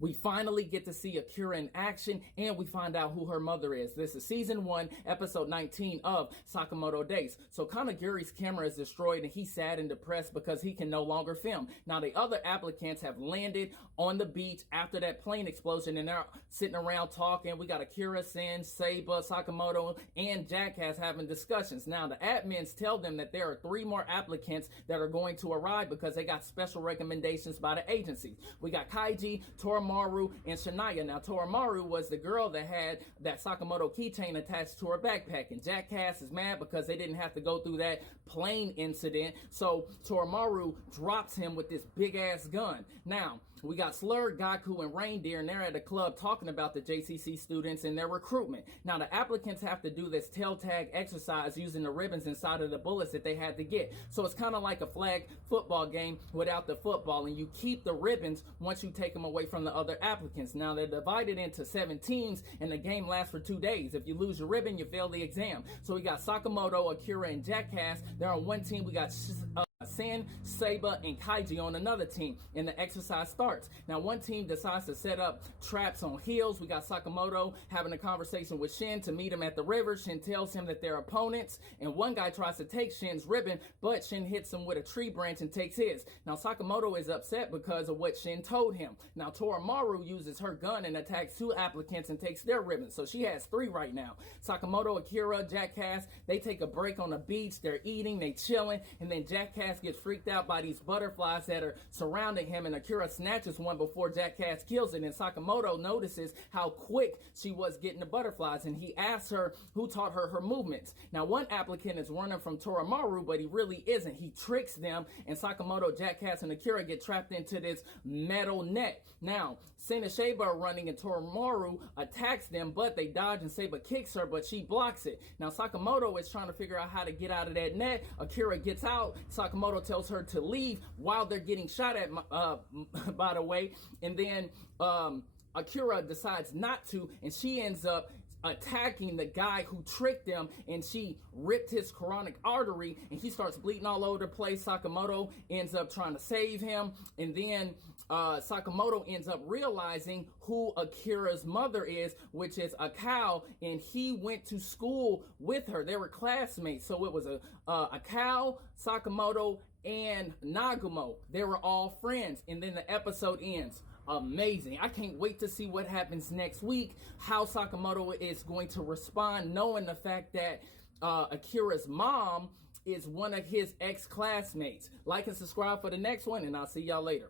We finally get to see Akira in action, and we find out who her mother is. This is season 1, episode 19 of Sakamoto Days. So Kanaguri's camera is destroyed, and he's sad and depressed because he can no longer film. Now, the other applicants have landed on the beach after that plane explosion, and they're sitting around talking. We got Akira, Sen, Seiba, Sakamoto, and Jackass having discussions. Now, the admins tell them that there are 3 more applicants that are going to arrive because they got special recommendations by the agency. We got Kaiji, Toramaru, and Shania. Now, Toramaru was the girl that had that Sakamoto keychain attached to her backpack, and Jackass is mad because they didn't have to go through that plane incident, so Toramaru drops him with this big-ass gun. Now, we got Slur, Gaku, and Reindeer, and they're at a club talking about the JCC students and their recruitment. Now, the applicants have to do this tail tag exercise using the ribbons inside of the bullets that they had to get. So it's kind of like a flag football game without the football, and you keep the ribbons once you take them away from the other applicants. Now, they're divided into 7 teams, and the game lasts for 2 days. If you lose your ribbon, you fail the exam. So we got Sakamoto, Akira, and Jackass. They're on one team. We got Sen, Seiba, and Kaiji on another team, and the exercise starts. Now, one team decides to set up traps on hills. We got Sakamoto having a conversation with Shin to meet him at the river. Shin tells him that they're opponents, and one guy tries to take Shin's ribbon, but Shin hits him with a tree branch and takes his. Now, Sakamoto is upset because of what Shin told him. Now, Toramaru uses her gun and attacks 2 applicants and takes their ribbons, so she has 3 right now. Sakamoto, Akira, Jackass, they take a break on the beach. They're eating, they chilling, and then Jackass gets freaked out by these butterflies that are surrounding him, and Akira snatches one before Jackass kills it, and Sakamoto notices how quick she was getting the butterflies, and he asks her who taught her her movements. Now, one applicant is running from Toramaru, but he really isn't. He tricks them, and Sakamoto, Jackass, and Akira get trapped into this metal net. Now, Sen and Seiba are running, and Toramaru attacks them, but they dodge, and Seiba kicks her, but she blocks it. Now, Sakamoto is trying to figure out how to get out of that net. Akira gets out. Sakamoto tells her to leave while they're getting shot at, by the way, and then Akira decides not to, and she ends up attacking the guy who tricked them, and she ripped his carotid artery, and he starts bleeding all over the place. Sakamoto ends up trying to save him, and then Sakamoto ends up realizing who Akira's mother is, which is a cow, and he went to school with her. They were classmates, so it was a cow, Sakamoto, and Nagumo. They were all friends, and then the episode ends. Amazing. I can't wait to see what happens next week, how Sakamoto is going to respond, knowing the fact that Akira's mom is one of his ex-classmates. Like and subscribe for the next one, and I'll see y'all later.